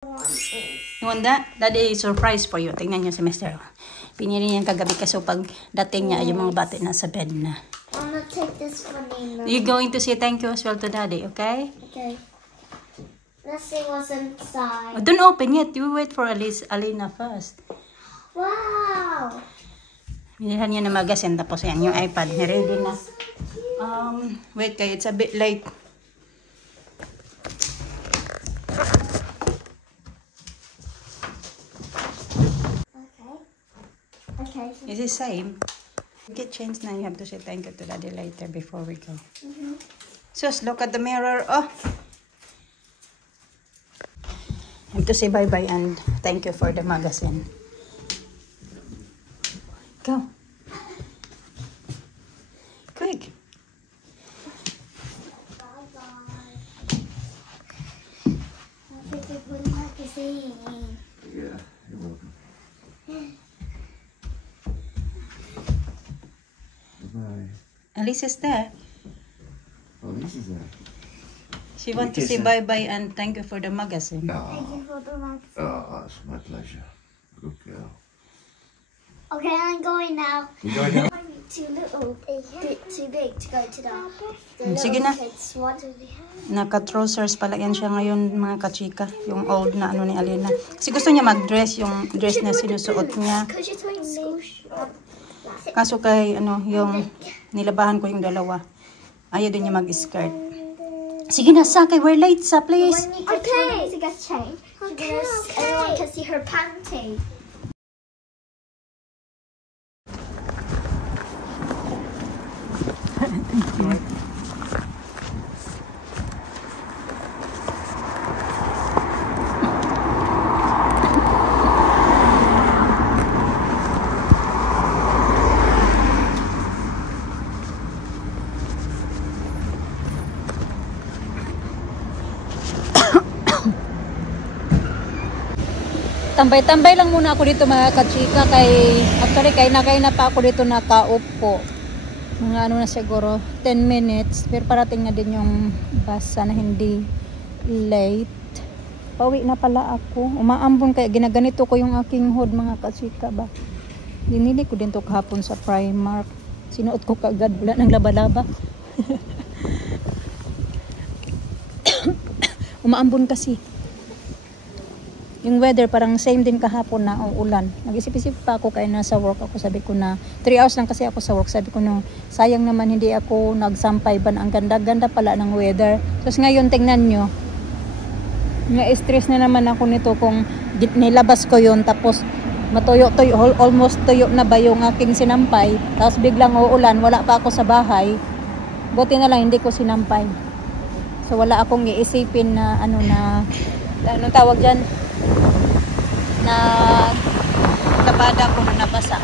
You want that? That is surprise for you. Tingnan nyo si Mr. Pinili niya kagabi kasi pag dating niya, yung mga bata nasa bed na. I'm gonna take this for Nina. You're going to say thank you as well to Daddy, okay? Okay. Let's see what's inside. Oh, don't open yet. You wait for Alina first. Wow! Binilhan niya na magazine tapos yan yung iPad. Ready na. Wait kayo. It's a bit late. Okay. It's the same. Get changed now. You have to say thank you to Daddy later before we go. Sus, look at the mirror. Oh! You have to say bye-bye and thank you for the magazine. Go. Quick. Bye-bye. I'll take it for the magazine. Yeah, you're welcome. Bye. Alicia's there. Oh, this is there. She wants to say bye-bye and thank you for the magazine. Thank you for the magazine. Oh, it's my pleasure. Good girl. Okay, I'm going now. You going now? Might be too little, too big to go to the Sige little na. kids. What do they have? Naka-trousers pala yan siya ngayon, mga kachika. Yung old na ano ni Alina. Kasi gusto niya mag-dress, yung dress na sinusuot niya. Because she's wearing school shorts. Kaso kay, ano, yung nilabahan ko yung dalawa. Ayaw din niya mag-skirt. Sige na, Sakay, we're late sa please. Okay. To get changed. Okay. Everyone can see her panty. Tambay-tambay lang muna ako dito mga kachika actually kay na pa ako dito nakaupo. Mga ano na siguro 10 minutes pero parating na din yung bus sana hindi late. Pauwi na pala ako. Umaambon kaya ginaganito ko yung aking hood mga kachika ba. Dinili ko din to kahapon sa Primark. Sinuot ko kaagad wala nang laba-laba. Umaambon kasi. Yung weather parang same din kahapon na ulan. Nag-isip-isip pa ako kaya nasa work ako. Sabi ko na 3 hours lang kasi ako sa work. Sabi ko no, sayang naman hindi ako nagsampay ba. Ang ganda-ganda pala ng weather. Tapos ngayon tingnan nyo. Na-stress na naman ako nito kung nilabas ko yun. Tapos matuyo-tuyo, almost tuyo na ba yung aking sinampay. Tapos biglang uulan, wala pa ako sa bahay. Buti na lang hindi ko sinampay. So wala akong iisipin na ano tawag dyan? Na kabada ko na nabasa.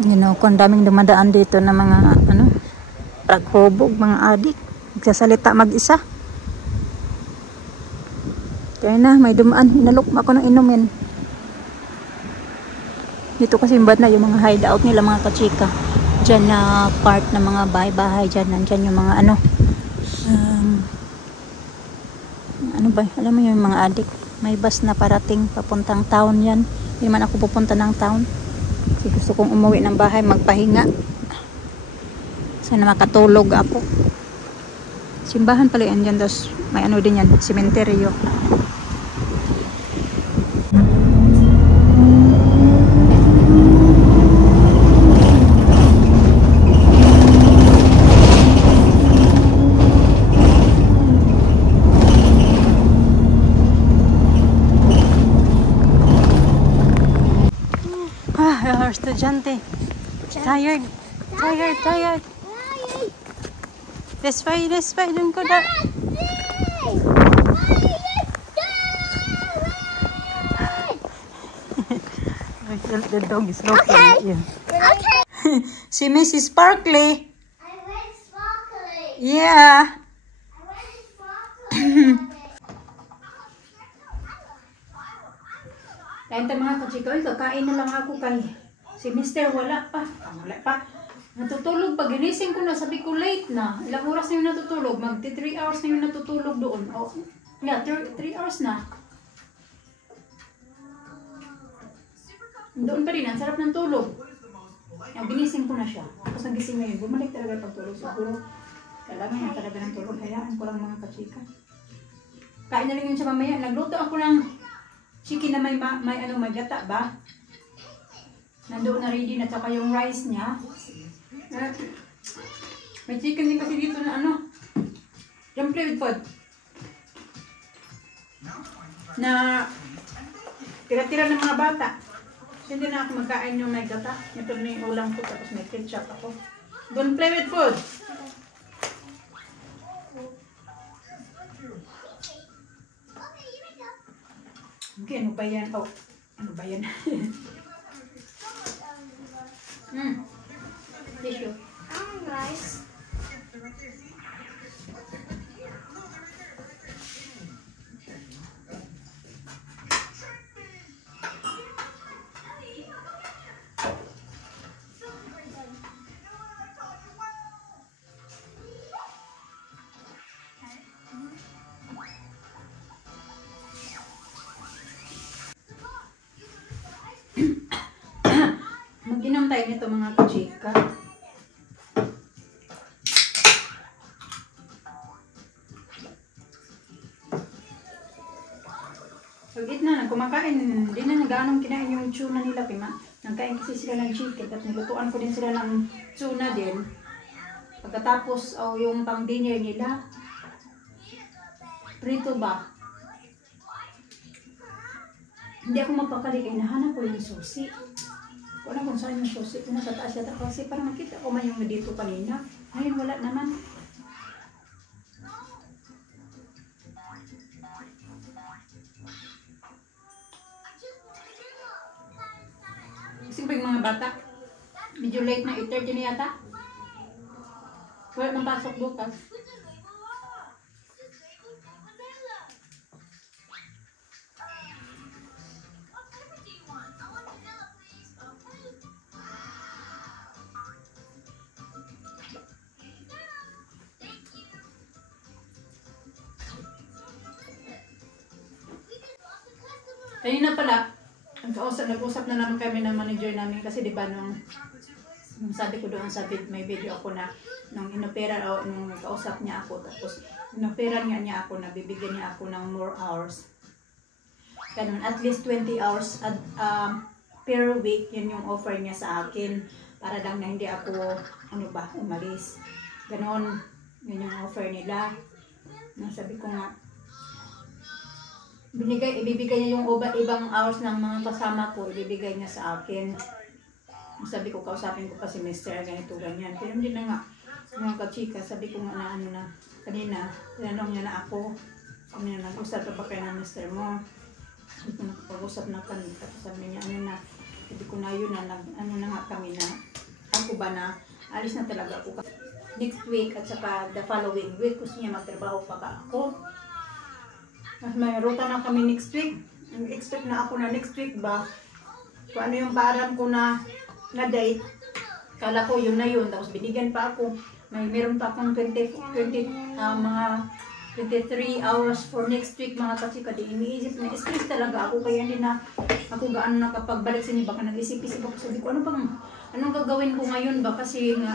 You know, kung daming dumadaan dito na mga paghubog, mga adik. Nagsasalita mag-isa. Kaya na, may dumaan. Hinalukma ko ng inumin. Dito kasi bad na yung mga hideout nila mga kachika. Diyan na part ng mga bahay-bahay. Diyan, nandyan yung mga ano ba, alam mo yung mga adik. May bus na parating papuntang town yan. Hindi naman ako pupunta ng town. Kasi gusto kong umuwi ng bahay, magpahinga. Sana makatulog ako. Simbahan pala yan dyan. Tapos may ano din yan, sementeryo. Estudyante. Tired. This way. Don't go down. The dog is looking at you. Okay. Si Mrs. Sparkly. I went sparkly. Yeah. I went sparkly. Kain tayo mga kachikoy, kakain na lang ako kay si Mr. wala pa. Natutulog pag ginising ko na, sabi ko late na. Ilang oras na yun natutulog? Magti 3 hours na yun natutulog doon. Oh, yeah, 3 hours na. Doon pa rin, ang sarap ng tulog. Yung ginising ko na siya. Tapos nagising na yun, bumalik talaga ang pagtulog. Siguro, kailangan niya talaga ng tulog. Hayaan ko lang mga kachika. Kain na lang yun siya mamaya. Nagluto ako ng chicken na may gata ba? Nandoon na ready na, tsaka yung rice niya. May chicken din kasi dito na yung flavored food. Na tira-tira ng mga bata. So, hindi na ako magkain yung may gata. Ito na yung ulam ko, tapos may ketchup ako. Don't play with food! Okay, ano ba yan? Oh, ano ba yan? Tissue. Nice. Mag-inom tayo nito mga kachika. So, gitna na, kumakain, hindi na nag-aanong kinain yung tuna nila, Pima. Nagkain kasi sila ng chicken, at nilutuan ko din sila ng tuna din. Pagkatapos, yung pang-dinner nila, prito ba? Hindi ako mapakali, kaya nahanap ko yung susi. Kung alam kung saan yung susi, pinatataas yata kasi parang nakita ko man yung dito kanina. Ngayon wala naman. Kasi pa yung mga bata, medyo late na, 8:30 na yata. Wala nang pasok bukas. Kanina pala, nag-usap na naman kami ng manager namin kasi di ba nung sabi ko doon sa may video ako na nung inopera o nung kausap niya ako tapos inopera niya ako na bibigyan niya ako ng more hours. Ganun, at least 20 hours per week, yun yung offer niya sa akin para lang na hindi ako umalis. Ganun, yun yung offer nila. Sabi ko nga, ibibigay niya yung ibang hours ng mga kasama ko, ibibigay niya sa akin. Sabi ko, kausapin ko pa si Mr. ganito, ganyan. Pero hindi na nga, mga kachika, sabi ko nga na kanina, tinanong niya na ako, kung nag-usap pa kayo ng Mr. mo. Sabi ko, nakapag-usap na kami, tapos sabi niya, sabi ko na yun na, na nga kami na, ako ba na, alis na talaga ako. Next week, at saka the following week, gusto niya magtrabaho pa ka ako. Mas may ruta na kami next week. Expect na ako na next week ba, kung ano yung paaram ko na date. Kala ko yun na yun. Tapos binigyan pa ako. Meron pa akong mga 23 hours for next week mga kachika. Di iniisip na stress talaga ako. Kaya hindi na ako gaano nakapagbalik sa inyo. Baka nag-isip-isip ako. Sabi ko, anong gagawin ko ngayon ba? Kasi nga,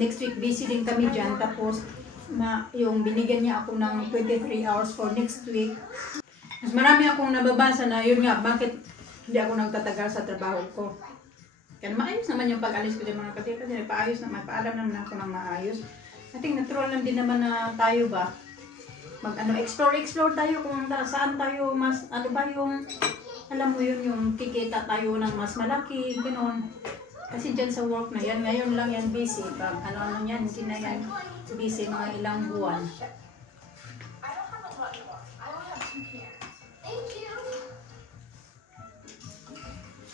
next week busy din kami dyan. Tapos, yung binigyan niya ako ng 23 hours for next week. Mas marami akong nababasa na yun nga, bakit hindi ako nagtatagal sa trabaho ko. Kaya maayos naman yung pag-alis ko din mga kachika. Kasi paayos naman, paalam naman ako ng maayos. I think natural lang din naman na tayo ba, explore tayo kung saan tayo mas, yung, alam mo yun, yung kikita tayo ng mas malaki, gano'n. Kasi dyan sa work na yan, ngayon lang yan busy. Pag ano yan, hindi na yan busy mga ilang buwan.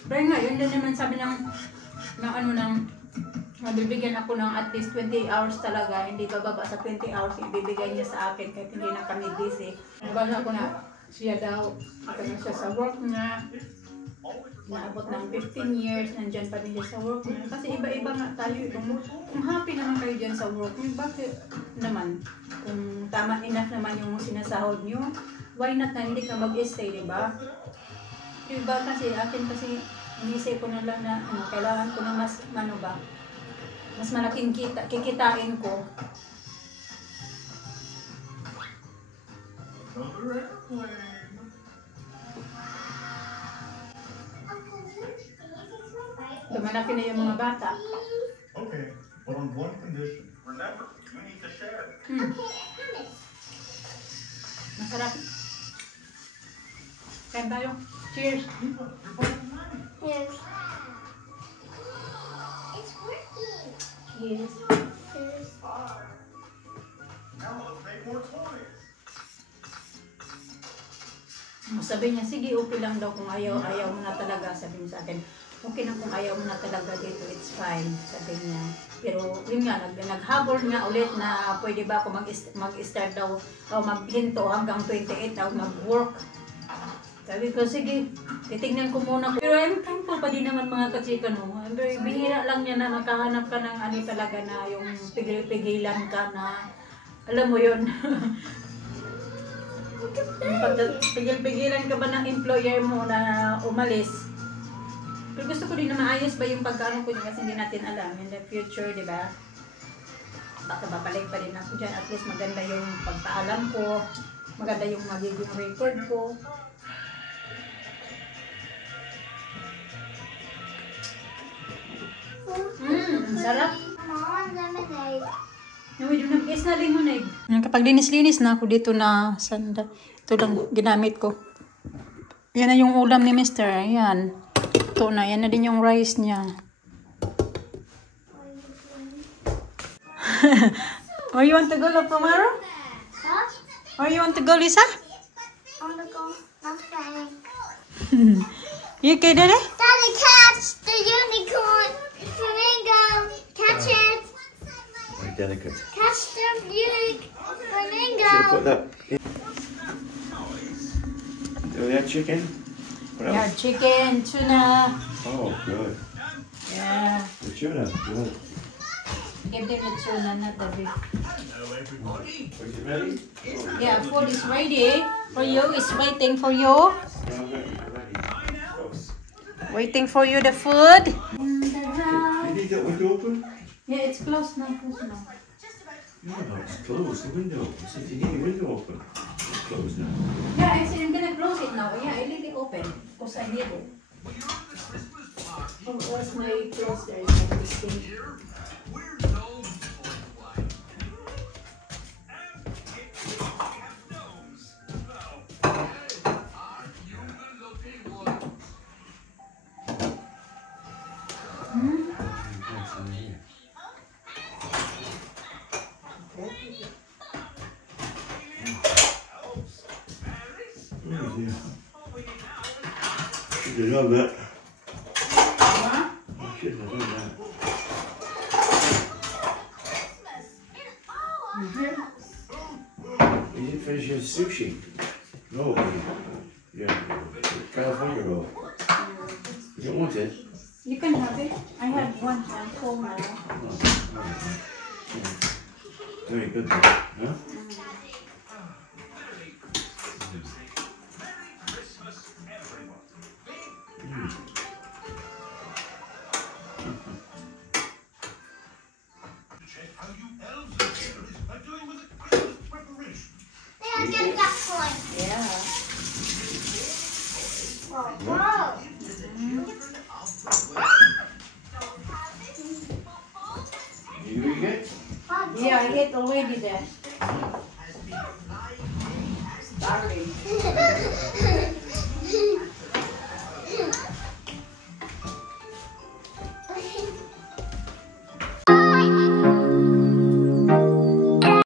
Pero nga, yun din naman sabi mabibigyan ako ng at least 20 hours talaga, hindi bababa sa 20 hours, ibibigay niya sa akin kahit hindi na kami busy. Nabasa ko na siya daw, ito na siya sa work niya, naabot ng 15 years, nandyan pa din siya sa work niya. Kasi iba-iba nga tayo. Kung happy naman kayo dyan sa work niyo, bakit naman? Kung tama enough naman yung sinasahod niyo, why not na hindi ka mag-stay, diba? Diba kasi, akin kasi, inisip ko na lang na, kailangan ko na mas, mas malaking kikitain ko. Lumalaki na yung mga bata. Okay, but on one condition. Remember, you need to share. Masarap. Kain tayo. Cheers. Yes. It's working. Yes. Yes. Now let's make more toys. Sabi niya, sige, okay lang daw kung ayaw mo na talaga. Sabi niya sa akin, okay na kung ayaw mo na talaga dito, it's fine. Sabi niya. Pero yun nga, naghabol nga ulit na pwede ba ako mag-start daw o maghinto hanggang 28 daw mag-work. Sabi ko, sige, titignan ko muna. Pero I'm thankful pa din naman mga kachika, no? Bihira lang niya na makahanap ka ng ano talaga na yung pigil-pigilan ka na, alam mo yun. Pigil-pigilan ka ba ng employer mo na umalis? Pero gusto ko din na maayos ba yung pagkaano ko kasi hindi natin alam in the future, di ba? Baka babalik pa rin ako dyan. At least maganda yung pagpaalam ko. Maganda yung magiging record ko. Ang sarap. Mom, lemonade. Nawid yung nag-is na limonade. Kapag linis-linis na ako dito na sanda. Ito lang ginamit ko. Yan na yung ulam ni Mr. Ayan. Ito na. Yan na din yung rice niya. Where you want to go, Lopomaro? Huh? Where you want to go, Lisa? I want to go. I'm playing. You okay, Daddy? Daddy, catch the unicorn. Flamingo. Catch it. Very delicate. Catch the flamingo. Should I put that in? Do we have chicken? What Yeah, else? chicken, tuna. Oh, good. Yeah. The tuna, good. Give them the tuna, not the beef. Is it ready? Yeah, food is ready for you. It's waiting for you. No, ready. Waiting for you the food. You need that window open? Yeah, it's closed now. Closed now. No, it's closed. The window. I said you need the window open. It's closed now. Yeah, I said I'm gonna close it now. Yeah, I leave it open because I need it. Oh, where's my closer? This thing. That's in here. Oh dear. Should have done that. Huh? I should have done that. You didn't finish your sushi. No. Yeah. California roll. You don't want it? You can have it. I had one time full now. Very good, though, huh? I'll get that coin. Yeah. Whoa. You eat it? Yeah, I ate already that. Sorry.